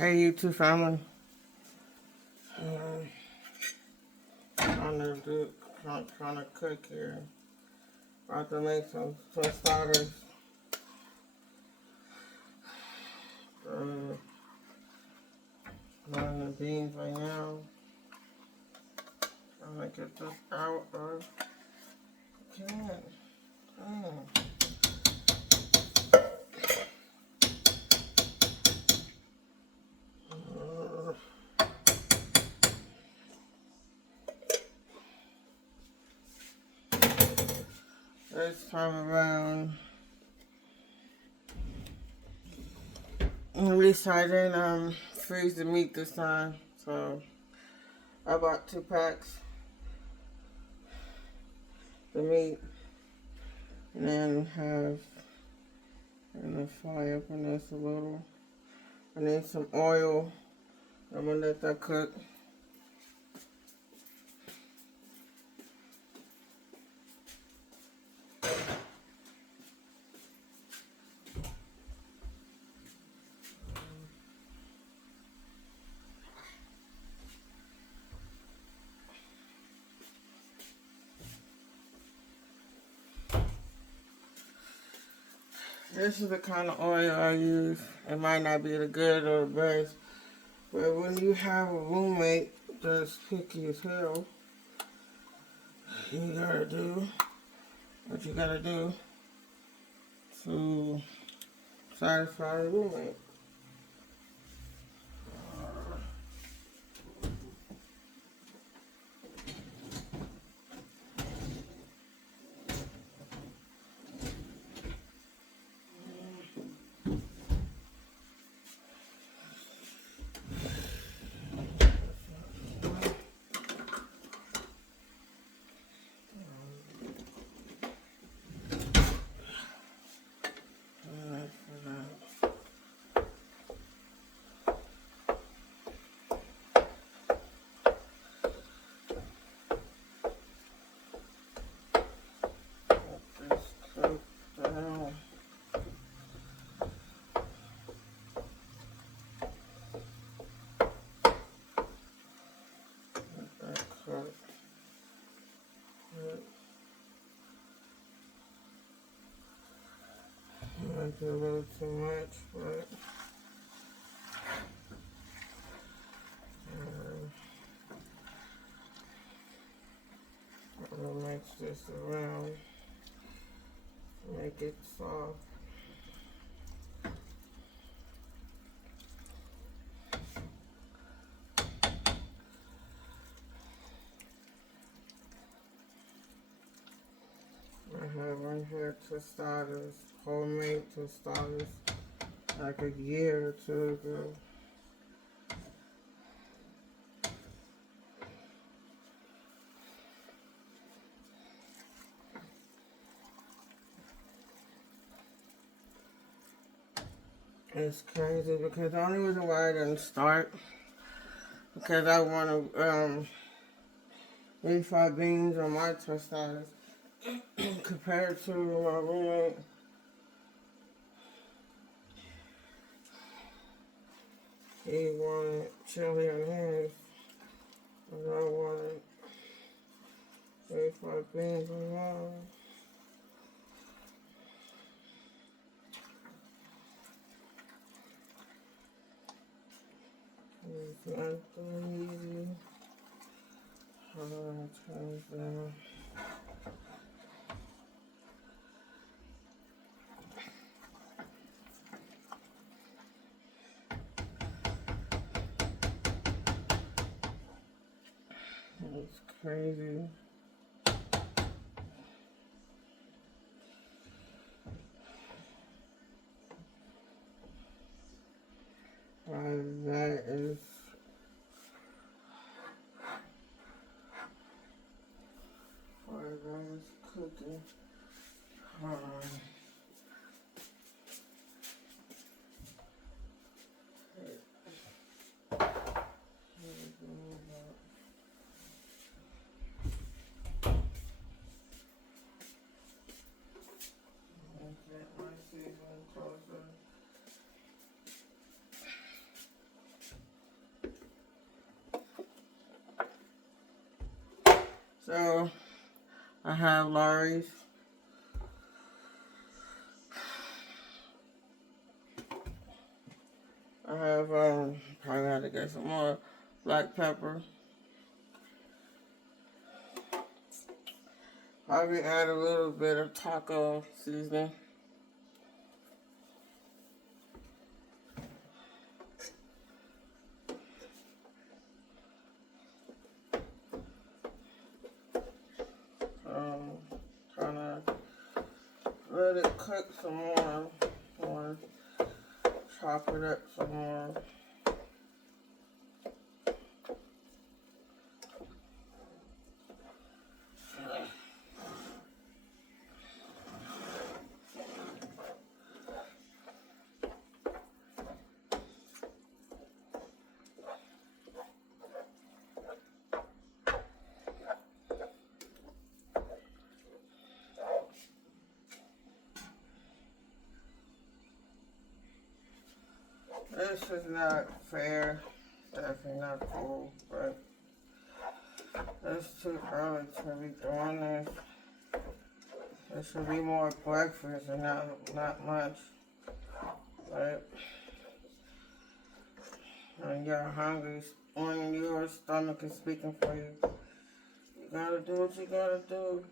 Hey YouTube family, trying to cook here. About to make some tostadas. Running the beans right now. Trying to get this out of the can. This time around, at least I didn't freeze the meat this time, so I bought 2 packs of meat, and then I'm gonna fry up in this a little. I need some oil. I'm gonna let that cook. This is the kind of oil I use. It might not be the good or the best, but when you have a roommate that's picky as hell, you gotta do what you gotta do to satisfy the roommate. Might be a little too much, but I'm gonna mix this around, make it soft. I have right here tostadas, homemade tostadas, like a year or 2 ago. It's crazy because the only reason why I didn't start, because I want to refry beans on my tostadas compared to my roommate. He wanted chili on his, and I wanted refried beans on mine. It's not so easy. Hold on, turn this down. It's crazy. That is why that is cooking. So I have Lawry's. I have probably have to get some more black pepper. Probably add a little bit of taco seasoning. Trying to let it cook some more, or chop it up some more. This is not fair. Definitely not cool, but it's too early to be doing this. It should be more breakfast and not much. But when you're hungry, when your stomach is speaking for you, you gotta do what you gotta do.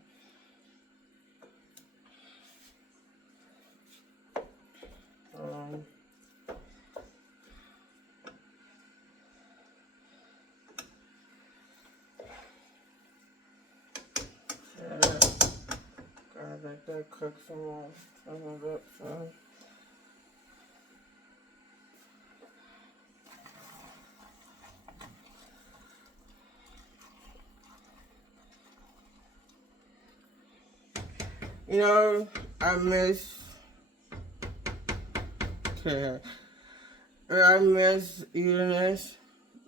Let that cook some more. You know, I miss eating this.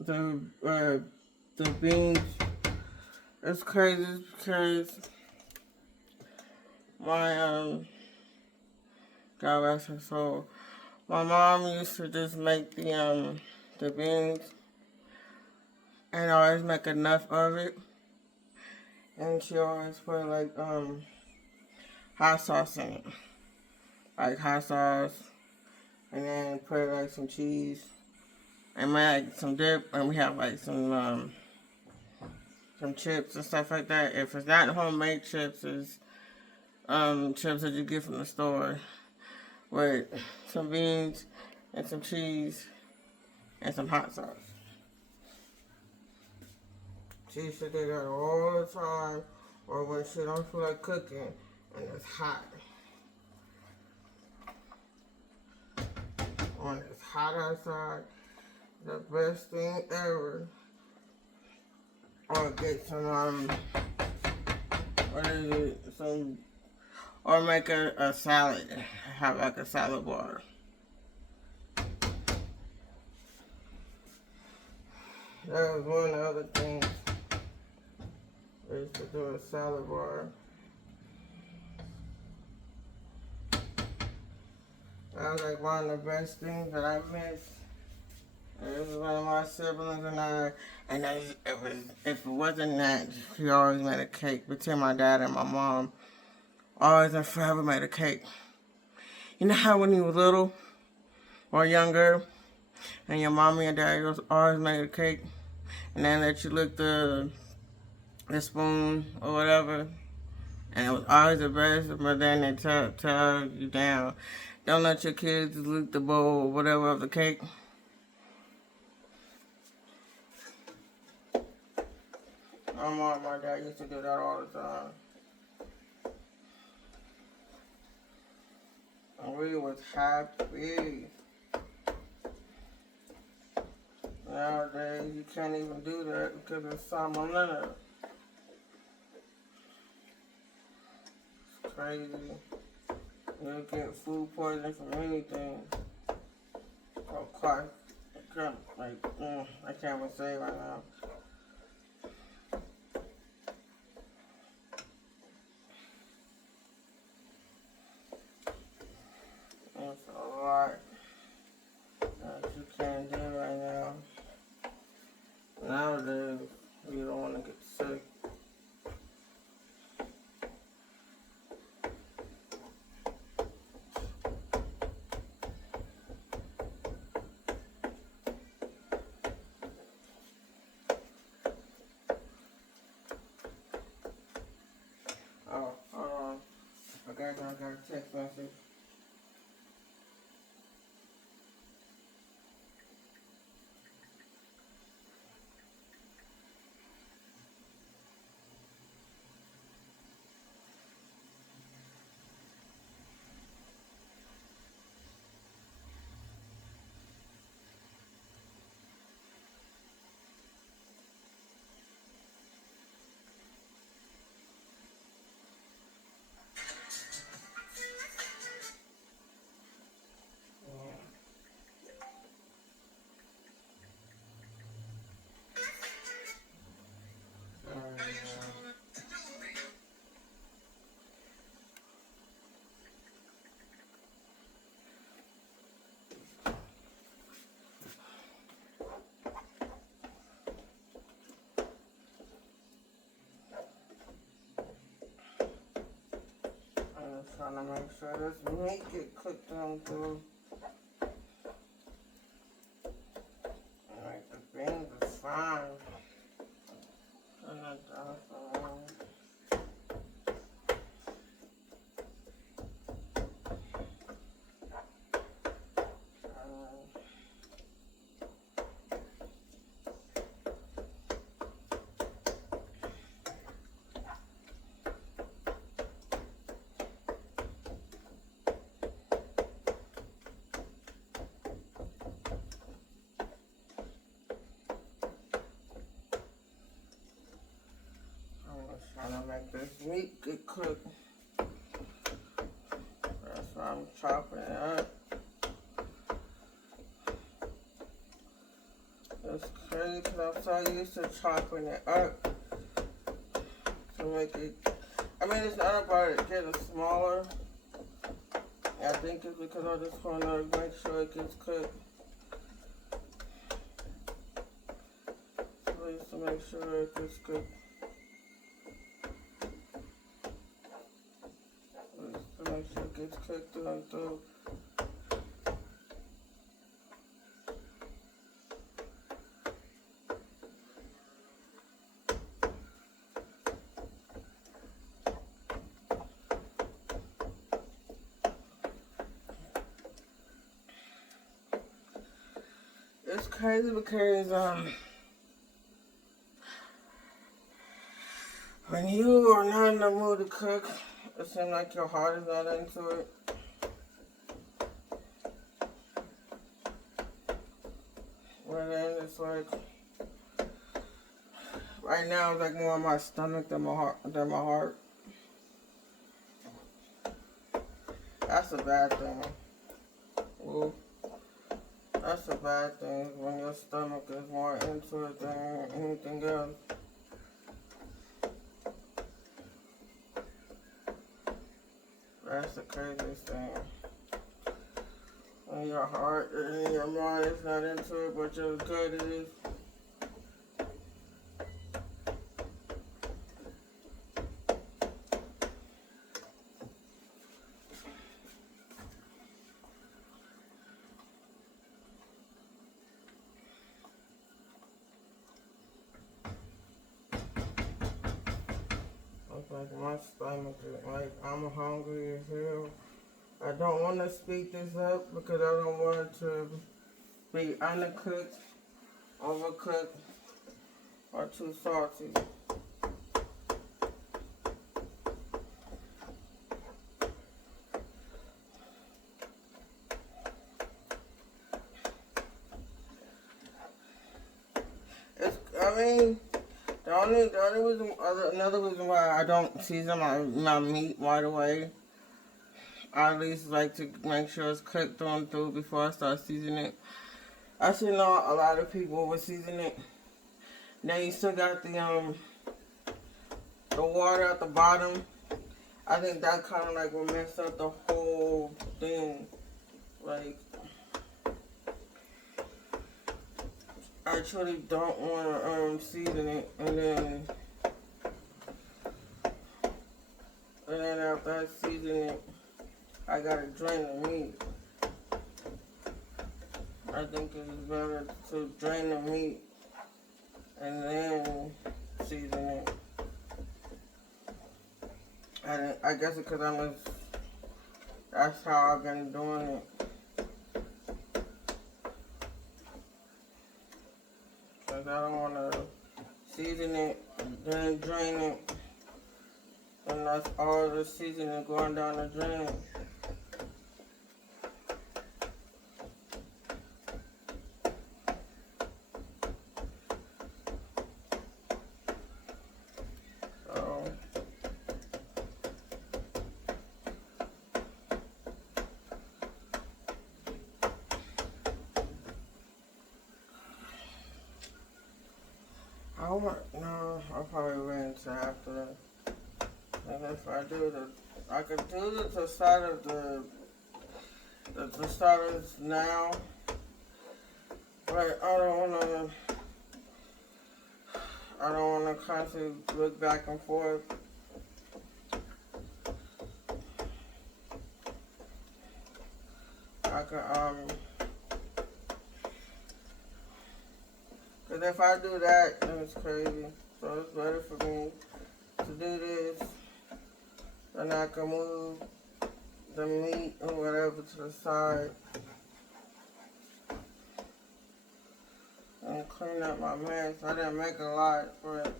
The beans. It's crazy because my God rest her soul. My mom used to just make the beans and always make enough of it. And she always put like hot sauce in it. Like hot sauce, and then put like some cheese and like some dip, and we have like some chips and stuff like that. If it's not homemade chips, it's chips that you get from the store with some beans and some cheese and some hot sauce. She used to do that all the time, or when she don't feel like cooking and it's hot. When it's hot outside, the best thing ever. Or get some or make a salad. Have like a salad bar. That was one of the other things. I used to do a salad bar. That was like one of the best things that I missed. It was one of my siblings and I, and if it wasn't that, she always made a cake between my dad and my mom. Always and forever made a cake. You know how when you were little or younger, and your mom and your dad always made a cake, and then let you lick the spoon or whatever, and it was always the best, but then they tell you down. Don't let your kids lick the bowl or whatever of the cake. My mom and my dad used to do that all the time. And we was happy. Nowadays, you can't even do that because it's salmonella. It's crazy. You'll get food poisoning from anything. Oh, quite. I can't even say it right now. It's a lot that you can't do right now. Nowadays, you don't want to get sick. got a text message. I'm just trying to make sure this meat get cooked on through. Alright, the beans is fine. And that's fine. Trying to make this meat get cooked. That's why I'm chopping it up. It's crazy because I'm so used to chopping it up to make it. I mean, it's not about it getting smaller. I think it's because I just want to make sure it gets cooked. So I used to make sure it gets cooked. Make sure it gets cooked through and through. It's crazy because when you are not in the mood to cook, it seems like your heart is not into it. But then it's like, right now it's like more on my stomach than my heart. That's a bad thing. Ooh. That's a bad thing when your stomach is more into it than anything else. That's the craziest thing. When your heart and your mind is not into it, but your gut is. Like my stomach is like I'm hungry as hell. I don't want to speed this up because I don't want it to be undercooked, overcooked, or too salty. I mean, another reason why I don't season my meat right away. I at least like to make sure it's cooked on through before I start seasoning it. I see know a lot of people will season it. Now you still got the water at the bottom. I think that kind of like will mess up the whole thing. Like, I truly don't want to season it and then after I season it, I gotta drain the meat. I think it's better to drain the meat and then season it. I guess because That's how I've been doing it. Because I don't want to season it, then drain it. And that's all the seasoning going down the drain. So no, I'll probably wait until after that. And if I do I could do the tostadas, the tostadas now, but I don't wanna constantly look back and forth. I could, cause if I do that, then it's crazy. So it's better for me to do this, and I can move the meat or whatever to the side and clean up my mess. I didn't make a lot, but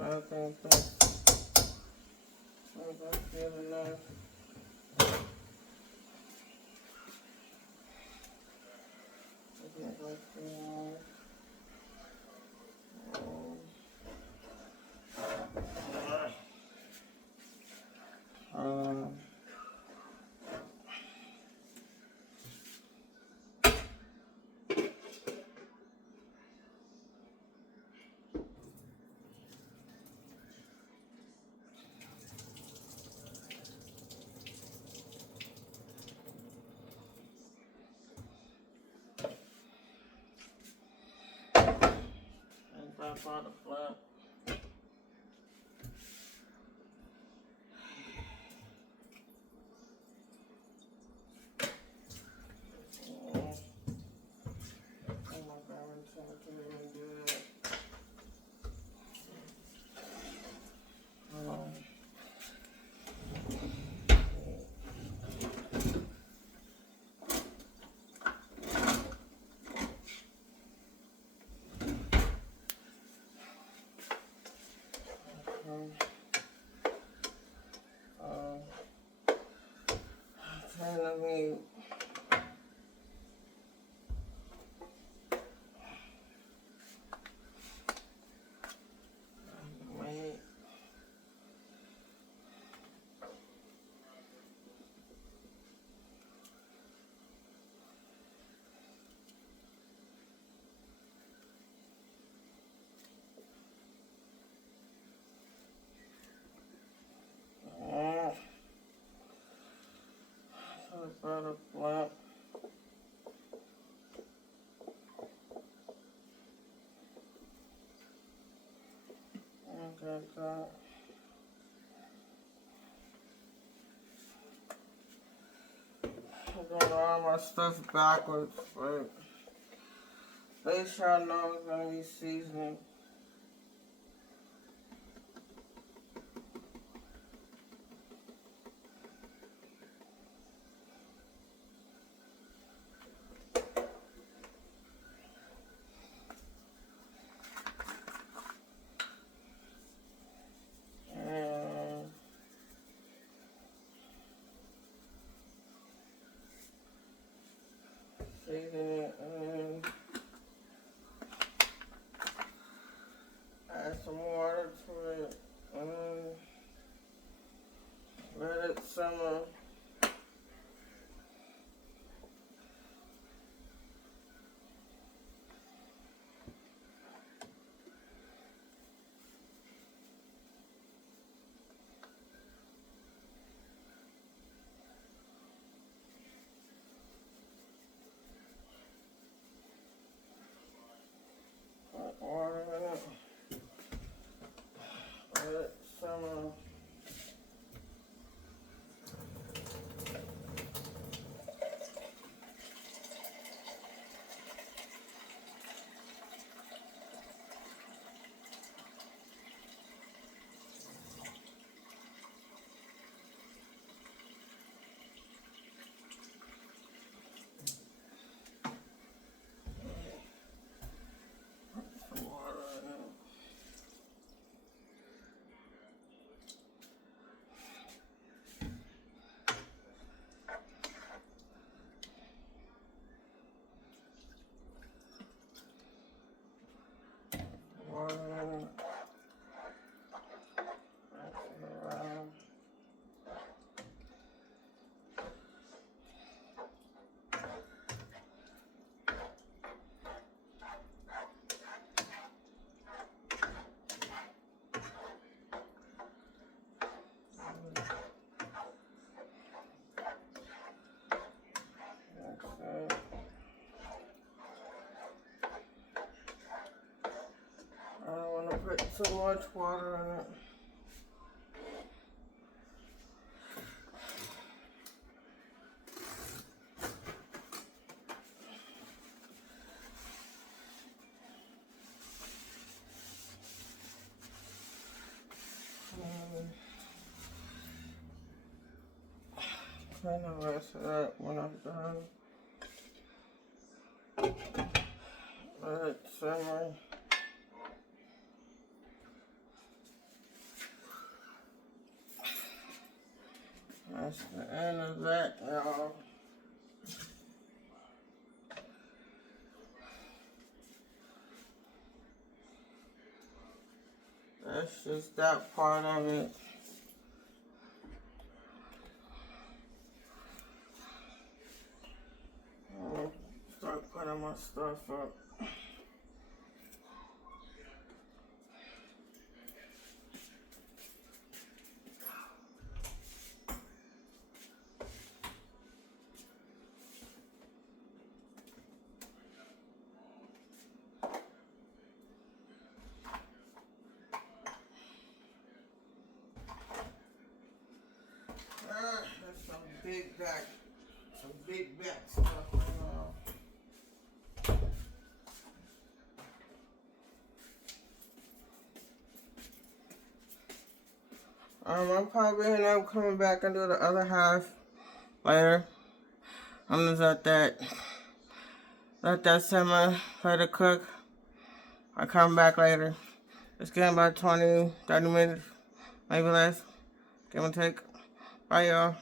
I think that's good enough. Back on the flap. Let me wait. About a flap. Okay, God. I'm doing all my stuff backwards, but they sure know it's gonna be seasoning. Season it and add some water to it and let it simmer. put too much water in it. Clean the rest of that when I'm done. Let it simmer. That's the end of that, y'all. That's just that part of it. I'll start putting my stuff up. That's some big back stuff right now. I'll probably end up coming back and do the other half later. I'm just let that simmer, let it cook. I'll come back later. It's getting about 20, 30 minutes, maybe less. Give and take. Bye, y'all.